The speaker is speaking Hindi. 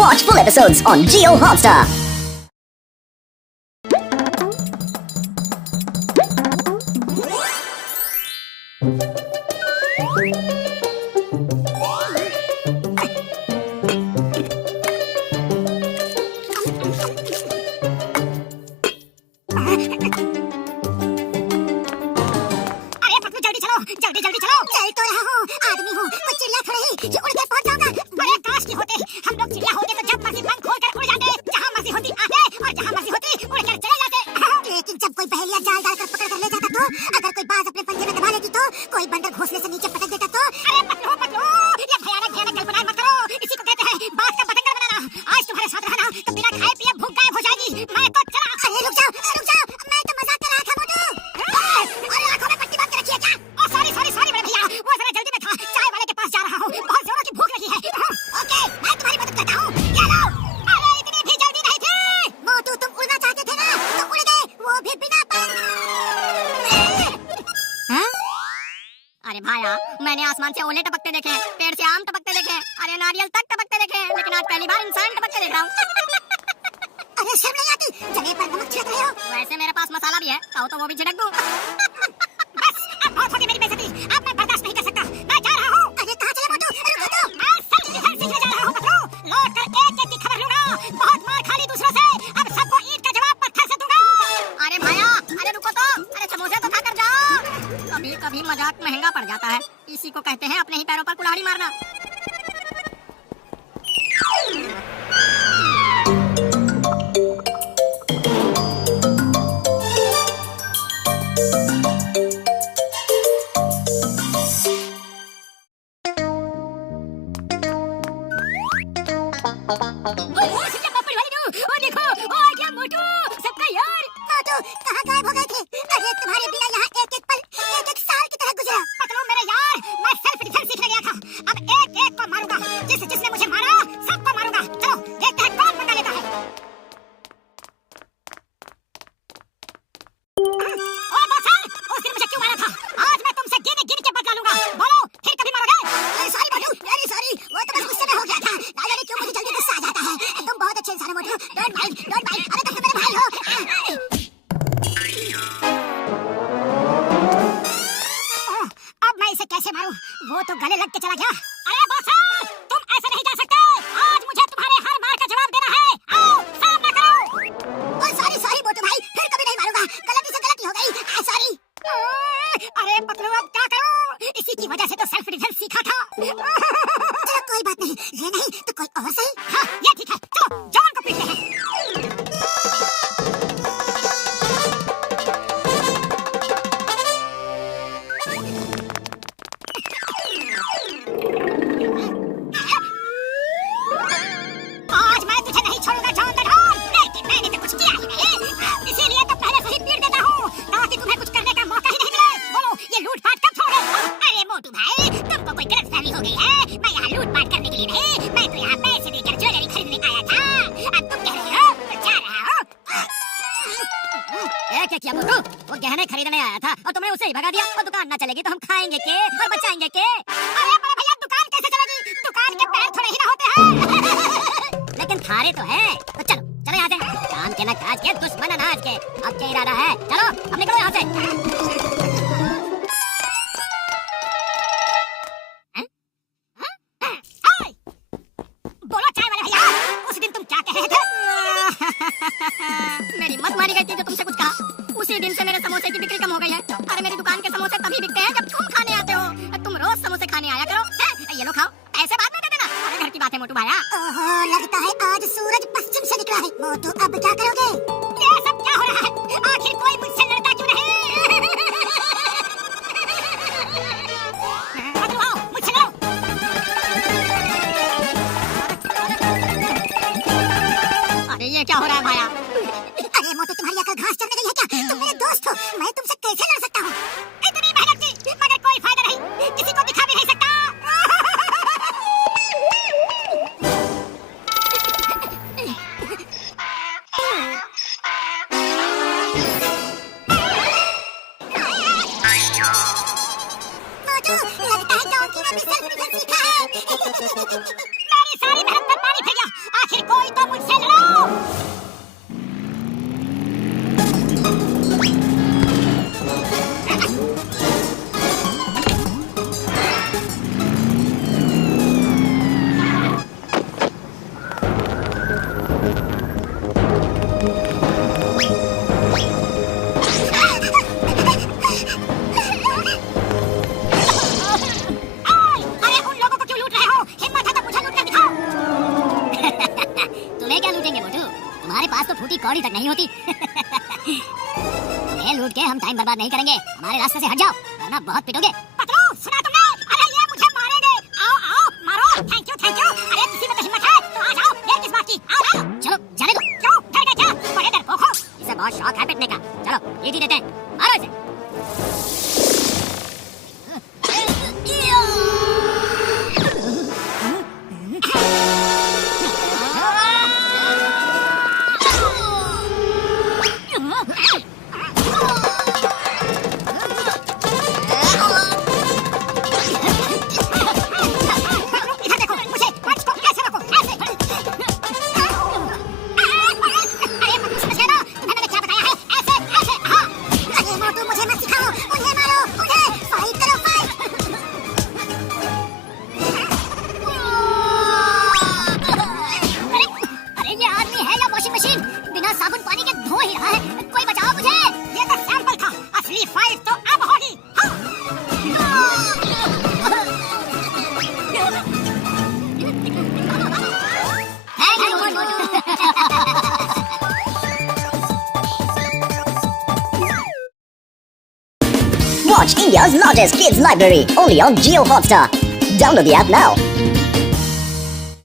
Watch full episodes on Jio Hotstar. जल्दी जल्दी चलो, चल तो रहा हूँ, आदमी हूँ, कोई चिड़िया थोड़ी ही कि उड़ के पहुँच जाऊंगा। बड़े काश की होते, हम लोग चिड़िया होते तो जब मर्जी पंख खोलकर उड़ जाते, जहाँ मर्जी होती आते और जहाँ मर्जी होती उड़कर चले जाते। लेकिन जब कोई पहेलिया जाल डालकर पकड़ कर ले जाता तो, अगर कोई बाज अपने पंजे में दबा लेती तो, कोई बंदर घोंसले से नीचे पटक देता तो, अरे पतलू पतलू, ये भयानक भयानक कल्पनाएं मत करो, इसी को कहते हैं बाज का पतंगा बनाना। आज तुम्हारे साथ रहना तो बिना खाए पिए भूख गायब हो जाएगी। मैं तो चला। अरे रुक जाओ, मैं तो मजाक कर रहा था मोटू। अरे आंखों में पट्टी बांध के रखिए क्या? सॉरी बड़े भैया, वो जरा जल्दी में था, चाय वाले के पास जा रहा हूँ, बहुत जोरों की भूख लगी है। ओके, मैं तुम्हारी मदद करता हूँ, ये लो। अरे इतनी भी जल्दी नहीं थी मोटू, तुम उड़ना चाहते थे ना तो उड़ गए, वो भी बिना अरे भाया, मैंने आसमान से ओले टपकते देखे, पेड़ से आम टपकते देखे, अरे नारियल तक टपकते देखे, लेकिन आज पहली बार इंसान टपकते देख रहा हूँ। अरे शर्म नहीं आती? जगह पर नमक छिड़क रहे हो। वैसे मेरे पास मसाला भी है, कहो तो वो भी छिड़क दूं। बस, अब बहुत हो गई मेरी बेइज्जती, अब मैं बर्दाश्त नहीं कर सकता, मैं जा रहा हूँ। अरे कहाँ चले मोटू? रुको तो, मैं सेल्फ डिफेंस सीखने जा रहा हूँ पतलू, लौट कर एक एक की खबर लूंगा, बहुत मार खा ली दूसरों से, अब सबको ईंट का जवाब पत्थर से दूंगा। अरे भाया, अरे रुको तो, अरे समोसे तो खाकर जाओ। कभी कभी मजाक महंगा पड़ जाता है, इसी को कहते हैं अपने ही पैरों पर कुल्हाड़ी मारना। देखो, आ गया मोटू, सबका यार। मोटू, कहाँ गायब हो गए थे? अरे तुम्हारे बिना यहाँ एक एक पल, एक एक साल की तरह गुजरा। पतलू मेरे यार, मैं सेल्फ डिफेंस सीखने गया था, अब एक एक को मारूंगा, जिसने मुझे मारा सबको मारूंगा। चलो देखते हैं कौन पंगा लेता है। ओ बॉसर, उस दिन मुझे क्यों मारा था? आज मैं तुमसे गिन के बदला लूंगा, बोलो फिर कभी मारोगे? सॉरी मोटू, वेरी सॉरी, वो तो बस गुस्से में हो गया था, ना जाने क्यों मुझे जल्दी गुस्सा आ जाता है। तुम बहुत अच्छे इंसान हो मोटू, डोंट माइंड, अरे तुम तो मेरे भाई हो। अब मैं इसे कैसे मारूं? वो तो गले लग के चला गया। अरे बॉसर, तुम ऐसे नहीं जा सकते, आज मुझे तुम्हारे हर मार का जवाब देना है, आओ सामना करो। ओह सॉरी मोटू भाई, फिर कभी नहीं मारूंगा, गलती से गलती हो गई, सॉरी। अरे पतलू अब क्या करूं? इसी की वजह से तो सेल्फ डिफेंस सीखा था। चलो कोई बात नहीं, ये नहीं तो कोई और सही। हाँ ये ठीक है, चलो जॉन को पीटते हैं। आज मैं तुझे नहीं छोड़ूंगा जॉन द डॉन, लेकिन मैंने तो कुछ किया ही नहीं, इसीलिए तो पहले से ही पीट देता हूँ ताकि तुम्हें कुछ करने का मौका ही नहीं मिले। बोलो ये लूटपाट कब छोड़ोगे? अरे मोटू भाई, तुमको कोई गलतफहमी हो गई है, मैं यहाँ लूटपाट करने के लिए नहीं, मैं तो यहाँ पैसे देकर ज्वेलरी खरीदने आया था। अब तुम कह रहे हो तो जा रहा हूँ। क्या किया मोटू? वो गहने खरीदने आया था और तुमने उसे ही भगा दिया, और दुकान ना चलेगी तो हम खाएंगे के और बचाएंगे के? अरे बड़े भैया, दुकान कैसे चलेगी? दुकान के पैर थोड़े ही ना होते हैं। लेकिन थारे तो है, तो चलो यहाँ से, काम के ना काज के, दुश्मन अनाज के। अब क्या इरादा है? चलो अब निकलो यहाँ से। बोलो चाय वाले भैया, उस दिन तुम क्या कह रहे थे? मेरी मत मारी गई थी जो तुमसे कुछ कहा, उसी दिन से मेरे समोसे की बिक्री कम हो गई है। अरे मेरी दुकान के समोसे तभी बिकते हैं जब तुम खाने आते हो, तुम रोज समोसे खाने आया करो। ये लो खाओ, पैसे बाद में दे देना। अरे घर की बात है मोटू भाया। ओहो, लगता है आज सूरज पश्चिम से निकला है। मोटू अब क्या करोगे? ये सब क्या हो रहा है? आखिर कोई मुझसे लड़ता क्यों नहीं? आओ मुझसे लड़ो। अरे ये क्या हो रहा है भाया? अरे मोटू, तुम्हारी अकल घास चढ़ने गई है क्या? तुम मेरे दोस्त हो, मैं तुमसे कैसे लड़ सकता हूँ? इतनी मेहनत की मगर कोई फायदा नहीं, किसी को दिखा भी नहीं सकता। लगता है डॉन की ने भी सेल्फ डिफेंस सीखा है। मेरी सारी मेहनत पर पानी फिर गया, आखिर फूटी कौड़ी तक नहीं होती। तुम्हें लूट के हम टाइम बर्बाद नहीं करेंगे, हमारे रास्ते से हट जाओ वरना बहुत पिटोगे। पतलू सुना तुमने? अरे ये मुझे मारेंगे। आओ आओ मारो। Thank you thank you. अरे किसी में तो हिम्मत है तो आ जाओ, देर किस बात की? आओ आओ। चलो जाने दो। क्यों डर गए क्या? बड़े डरपोक हो। इसे बहुत शौक है पिटने का। चलो ईटी देते हैं, मारो इसे। Watch India's largest kids library only on Jio Hotstar. Download the app now.